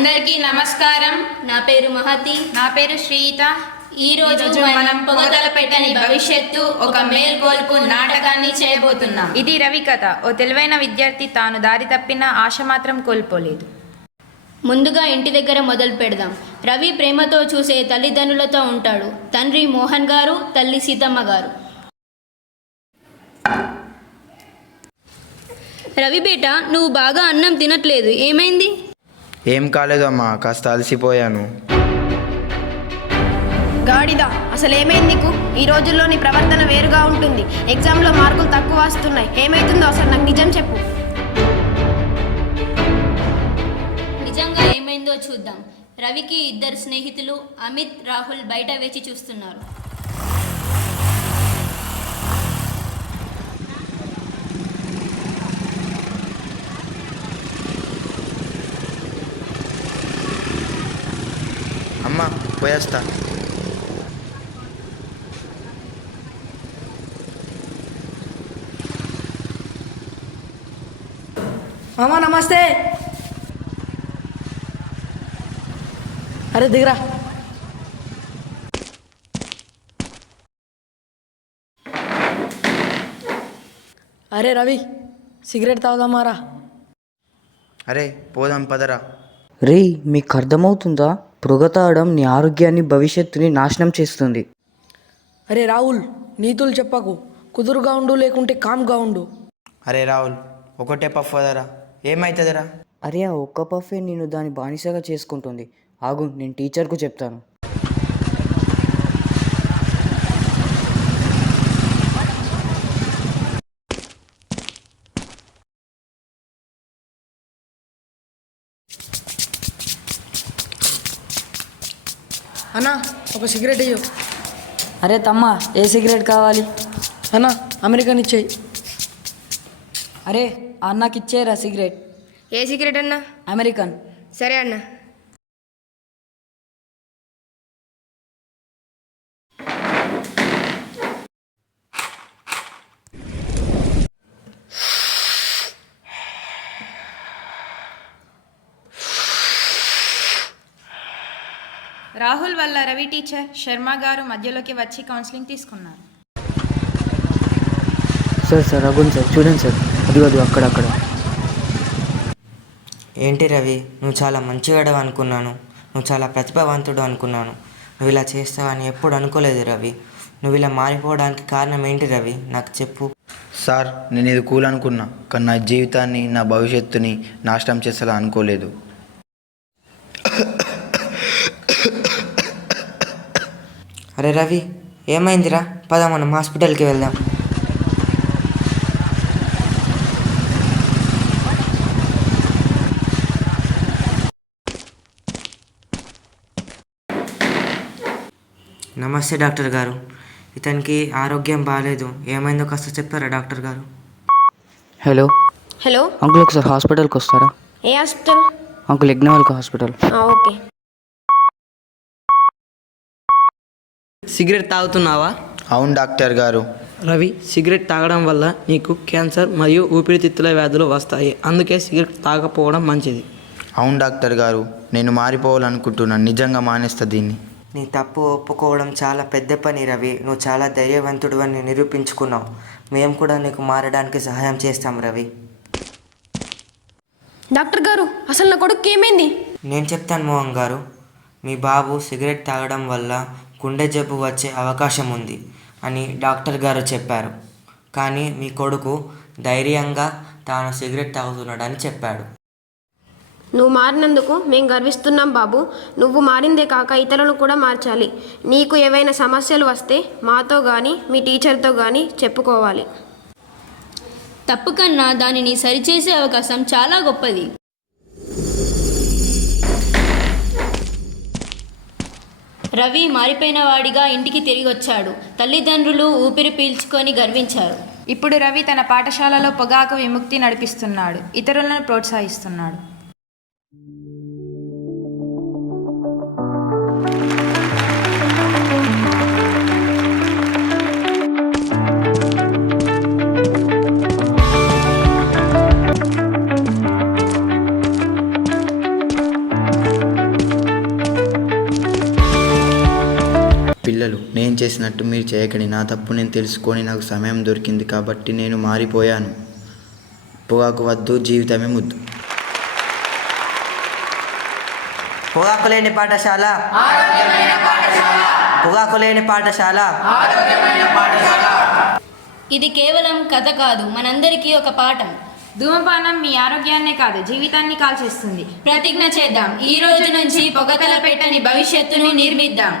అందరికీ నమస్కారం. నా పేరు మహతి. నా పేరు శ్రీత. ఈరోజు మనం పొగదల పెట్టని భవిష్యత్తు ఒక మేల్కొల్పు నాటకాన్ని చేయబోతున్నాం. ఇది రవి కథ. ఓ తెలివైన విద్యార్థి తాను దారి తప్పిన ఆశ మాత్రం కోల్పోలేదు. ముందుగా ఇంటి దగ్గర మొదలు పెడదాం. రవి ప్రేమతో చూసే తల్లిదండ్రులతో ఉంటాడు. తండ్రి మోహన్ గారు, తల్లి సీతమ్మ గారు. రవి బేట, నువ్వు బాగా అన్నం తినట్లేదు, ఏమైంది? ఏం కాలేదమ్మా, కాస్త అలసిపోయాను. గాడిద, అసలు ఏమైంది నీకు? ఈ రోజుల్లో నీ ప్రవర్తన వేరుగా ఉంటుంది. ఎగ్జామ్లో మార్కులు తక్కువ వస్తున్నాయి. ఏమైతుందో అసలు నాకు నిజం చెప్పు. నిజంగా ఏమైందో చూద్దాం. రవికి ఇద్దరు స్నేహితులు అమిత్, రాహుల్ బయట వేచి చూస్తున్నారు. అమ్మా, పోయేస్తా. మామా నమస్తే. అరే దిగరా. అరే రవి, సిగరెట్ తాగుదామారా? అరే పోదాం పదరా. రే, మీకు అర్థమవుతుందా? పొగ తాగడం నీ ఆరోగ్యాన్ని, భవిష్యత్తుని నాశనం చేస్తుంది. అరే రాహుల్, నీతులు చెప్పకు. కుదురుగా ఉండు, లేకుంటే కామ్గా ఉండు. అరే రాహుల్, ఒకటే పఫ్ వదరా, ఏమవుతుందిరా? అరే, ఆ ఒక్క పఫే నేను దాని బానిసగా చేసుకుంటుంది. ఆగు, నేను టీచర్కు చెప్తాను. అన్నా, ఒక సిగరెట్ ఇయ్యు. అరే తమ్మ, ఏ సిగరెట్ కావాలి? అన్నా, అమెరికన్ ఇచ్చేయి. అరే అన్నకి ఇచ్చేరా సిగరెట్. ఏ సిగరెట్ అన్నా? అమెరికన్. సరే అన్న. రాహుల్ వల్ల రవి టీచర్ శర్మ గారు మధ్యలోకి వచ్చి కౌన్సిలింగ్ తీసుకున్నారు. సార్ అగున్ సార్, చూడండి సార్, అది అక్కడక్కడ. ఏంటి రవి, నువ్వు చాలా మంచివాడు అనుకున్నాను, నువ్వు చాలా ప్రతిభావంతుడు అనుకున్నాను. నువ్వు ఇలా చేస్తావని ఎప్పుడు అనుకోలేదు రవి. నువ్వు ఇలా మారిపోవడానికి కారణం ఏంటి రవి, నాకు చెప్పు. సార్, నేను ఇది కూల్ అనుకున్నా, కానీ నా జీవితాన్ని, నా భవిష్యత్తుని నాశనం చేసేలా అనుకోలేదు. అరే రవి, ఏమైందిరా? పద మనం హాస్పిటల్కి వెళ్దాం. నమస్తే డాక్టర్ గారు, ఇతనికి ఆరోగ్యం బాగాలేదు, ఏమైందో కాస్త చెప్పారా డాక్టర్ గారు? హలో హలో అంకుల్, ఒకసారి హాస్పిటల్కి వస్తారా? ఏ hospital? Uncle, Yajnavalkya hospital. Okay. Cigarette తాగుతున్నావా? అవును డాక్టర్ గారు. రవి, సిగరెట్ తాగడం వల్ల నీకు క్యాన్సర్ మరియు ఊపిరితిత్తుల వ్యాధులు వస్తాయి. అందుకే సిగరెట్ తాగకపోవడం మంచిది. అవును డాక్టర్ గారు, నేను మారిపోవాలనుకుంటున్నాను. నిజంగా మానేస్తా దీన్ని. నీ తప్పు ఒప్పుకోవడం చాలా పెద్ద పని రవి. నువ్వు చాలా ధైర్యవంతుడు అని నిరూపించుకున్నావు. మేము కూడా నీకు మారడానికి సహాయం చేస్తాం రవి. డాక్టర్ గారు, అసలు నా కొడుకు ఏమైంది? నేను చెప్తాను మోహన్ గారు. మీ బాబు సిగరెట్ తాగడం వల్ల గుండె జబ్బు వచ్చే అవకాశం ఉంది అని డాక్టర్ గారు చెప్పారు. కానీ మీ కొడుకు ధైర్యంగా తాను సిగరెట్ తాగుతున్నాడని చెప్పాడు. నువ్వు మారినందుకు మేము గర్విస్తున్నాం బాబు. నువ్వు మారిందే కాక ఇతరులను కూడా మార్చాలి. నీకు ఏవైనా సమస్యలు వస్తే మాతో కానీ మీ టీచర్తో కానీ చెప్పుకోవాలి. తప్పు కన్నా దానిని సరిచేసే అవకాశం చాలా గొప్పది. రవి మారిపోయిన వాడిగా ఇంటికి తిరిగి వచ్చాడు. తల్లిదండ్రులు ఊపిరి పీల్చుకొని గర్వించారు. ఇప్పుడు రవి తన పాఠశాలలో పొగాకు విముక్తి నడిపిస్తున్నాడు, ఇతరులను ప్రోత్సహిస్తున్నాడు. పిల్లలు. నేను చేసినట్టు మీరు చేయకండి. నా తప్పు నేను తెలుసుకొని నాకు సమయం దొరికింది కాబట్టి నేను మారిపోయాను. పొగాకు వద్దు, జీవితమే ముద్దు. పొగాకు లేని పాఠశాల, పొగాకు లేని పాఠశాల. ఇది కేవలం కథ కాదు, మనందరికీ ఒక పాఠం. ధూమపానం మీ ఆరోగ్యాన్నే కాదు జీవితాన్ని కాల్చేస్తుంది. ప్రతిజ్ఞ చేద్దాం, ఈ రోజు నుంచి పొగతల పెట్టని భవిష్యత్తును నిర్మిద్దాం.